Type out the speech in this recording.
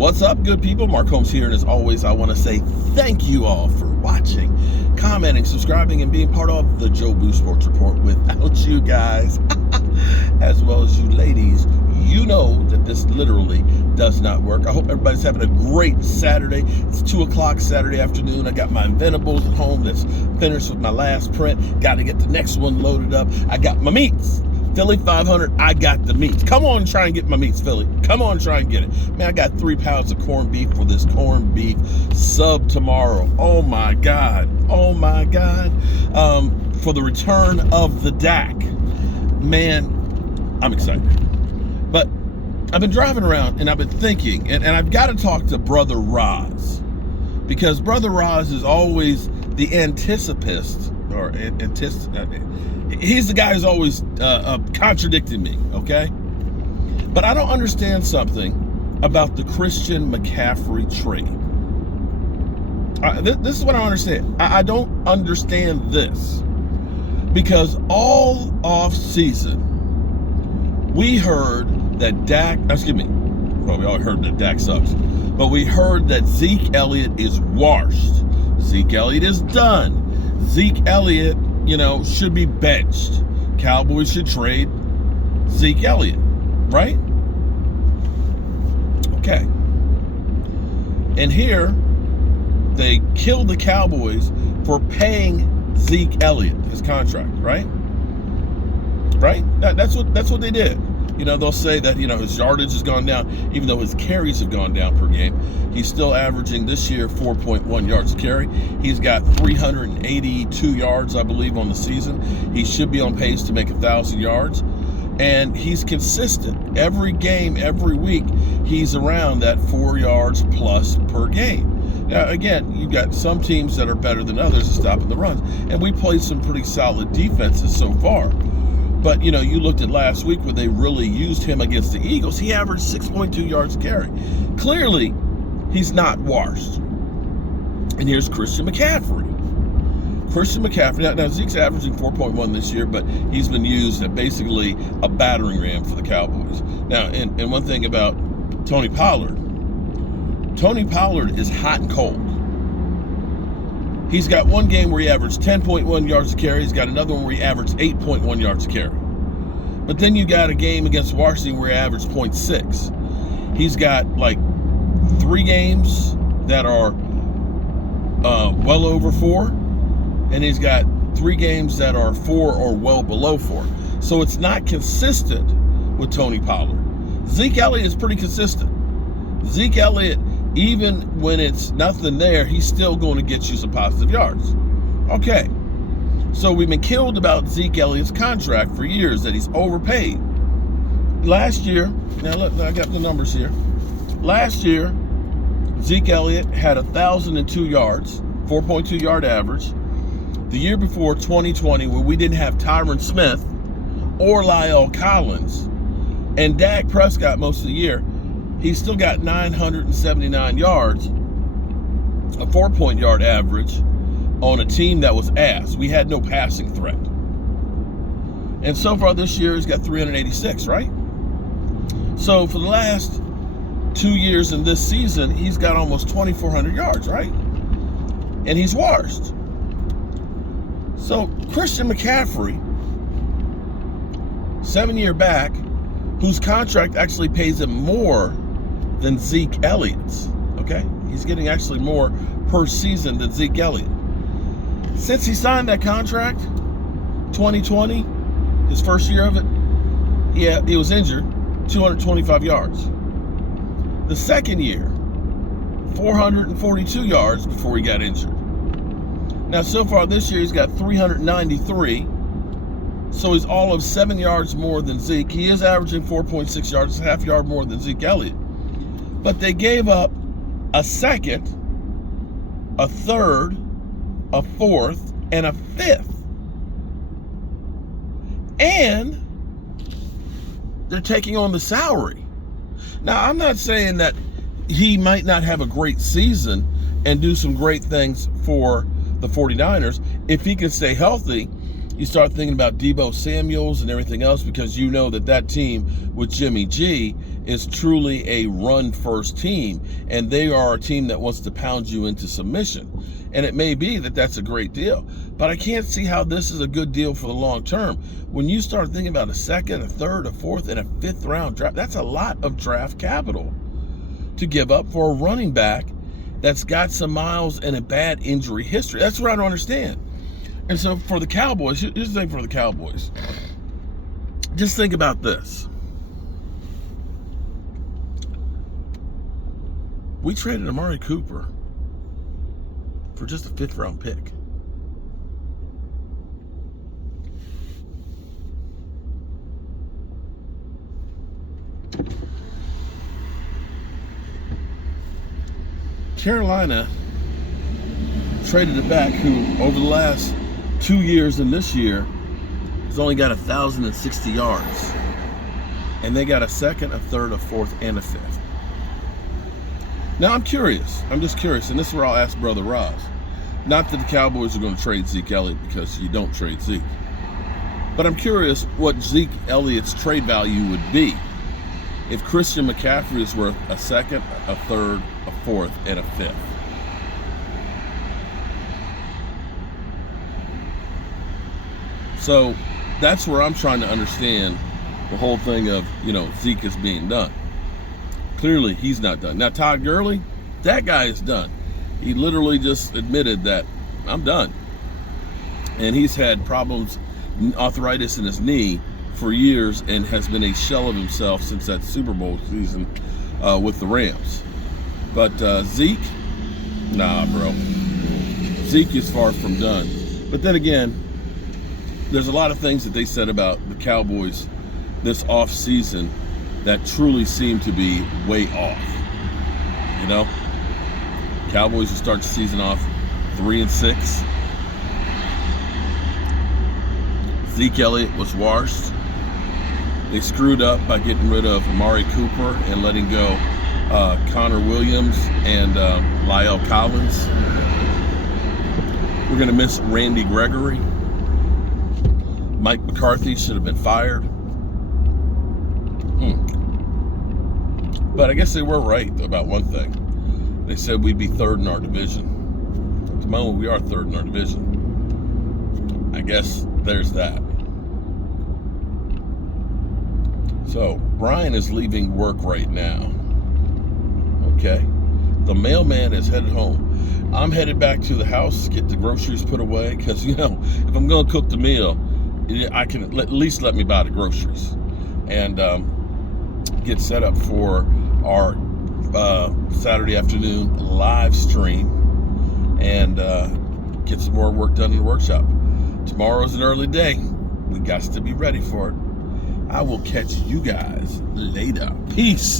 What's up, good people? Mark Holmes here, and as always, I want to say thank you all for watching, commenting, subscribing, and being part of the Joe Boo Sports Report. Without you guys, as well as you ladies, you know that this literally does not work. I hope everybody's having a great Saturday. It's 2 o'clock Saturday afternoon. I got my Inventables at home that's finished with my last print. Got to get the next one loaded up. I got my meats. Philly 500, I got the meats. Come on, try and get my meats, Philly. Come on, try and get it. Man, I got 3 pounds of corned beef for this corned beef sub tomorrow. Oh my God. Oh my God. For the return of the Dak. Man, I'm excited. But I've been driving around and I've been thinking, and I've got to talk to Brother Roz, because Brother Roz is always the anticipist, or he's the guy who's always contradicting me, okay? But I don't understand something about the Christian McCaffrey trade. This is what I don't understand. I don't understand this, because all off season we heard that we all heard that Dak sucks, but we heard that Zeke Elliott is washed. Zeke Elliott is done. Zeke Elliott, should be benched. Cowboys should trade Zeke Elliott, right? Okay. And here, they killed the Cowboys for paying Zeke Elliott his contract, right? Right? That's what they did. They'll say that, his yardage has gone down, even though his carries have gone down per game. He's still averaging this year 4.1 yards a carry. He's got 382 yards, I believe, on the season. He should be on pace to make 1,000 yards. And he's consistent. Every game, every week, he's around that 4 yards plus per game. Now, again, you've got some teams that are better than others at stopping the runs. And we played some pretty solid defenses so far. But, you looked at last week where they really used him against the Eagles. He averaged 6.2 yards a carry. Clearly, he's not washed. And here's Christian McCaffrey. Now Zeke's averaging 4.1 this year, but he's been used as basically a battering ram for the Cowboys. Now, and one thing about Tony Pollard is hot and cold. He's got one game where he averaged 10.1 yards a carry. He's got another one where he averaged 8.1 yards a carry. But then you got a game against Washington where he averaged 0.6. He's got like 3 games that are well over 4. And he's got 3 games that are 4 or well below 4. So it's not consistent with Tony Pollard. Zeke Elliott is pretty consistent. Zeke Elliott, even when it's nothing there, he's still going to get you some positive yards. Okay. So we've been killed about Zeke Elliott's contract for years, that he's overpaid. Last year, now look, I got the numbers here. Last year, Zeke Elliott had 1,002 yards, 4.2 yard average. The year before, 2020, where we didn't have Tyron Smith or La'el Collins and Dak Prescott most of the year, he still got 979 yards, a 4-point yard average on a team that was ass. We had no passing threat. And so far this year, he's got 386, right? So for the last 2 years in this season, he's got almost 2,400 yards, right? And he's washed. So Christian McCaffrey, 7-year back, whose contract actually pays him more than Zeke Elliott's, okay? He's getting actually more per season than Zeke Elliott. Since he signed that contract, 2020, his first year of it, he was injured, 225 yards. The second year, 442 yards before he got injured. Now, so far this year, he's got 393, so he's all of 7 yards more than Zeke. He is averaging 4.6 yards, a half yard more than Zeke Elliott. But they gave up a second, a third, a fourth, and a fifth. And they're taking on the salary. Now, I'm not saying that he might not have a great season and do some great things for the 49ers. If he can stay healthy, you start thinking about Deebo Samuels and everything else, because you know that team with Jimmy G is truly a run-first team, and they are a team that wants to pound you into submission. And it may be that that's a great deal, but I can't see how this is a good deal for the long term. When you start thinking about a second, a third, a fourth, and a fifth round draft, that's a lot of draft capital to give up for a running back that's got some miles and a bad injury history. That's what I don't understand. And so for the Cowboys, here's the thing for the Cowboys. Just think about this. We traded Amari Cooper for just a 5th round pick. Carolina traded a back who, over the last 2 years and this year, has only got 1,060 yards. And they got a 2nd, a 3rd, a 4th, and a 5th. Now, I'm curious. I'm just curious, and this is where I'll ask Brother Roz. Not that the Cowboys are going to trade Zeke Elliott, because you don't trade Zeke. But I'm curious what Zeke Elliott's trade value would be if Christian McCaffrey is worth a 2nd, a 3rd, a 4th, and a 5th. So that's where I'm trying to understand the whole thing of, Zeke is being done. Clearly, he's not done. Now, Todd Gurley, that guy is done. He literally just admitted that, I'm done. And he's had problems, arthritis in his knee for years, and has been a shell of himself since that Super Bowl season with the Rams. But Zeke, nah, bro. Zeke is far from done. But then again, there's a lot of things that they said about the Cowboys this off season that truly seem to be way off. Cowboys will start the season off 3-6. Zeke Elliott was washed. They screwed up by getting rid of Amari Cooper and letting go Connor Williams and Lyle Collins. We're going to miss Randy Gregory. Mike McCarthy should have been fired. But I guess they were right about one thing. They said we'd be 3rd in our division. At the moment, we are 3rd in our division. I guess there's that. So, Brian is leaving work right now. Okay. The mailman is headed home. I'm headed back to the house, get the groceries put away, because, if I'm going to cook the meal, I can at least let me buy the groceries. And get set up for our Saturday afternoon live stream and get some more work done in the workshop. Tomorrow's an early day. We got to be ready for it. I will catch you guys later. Peace.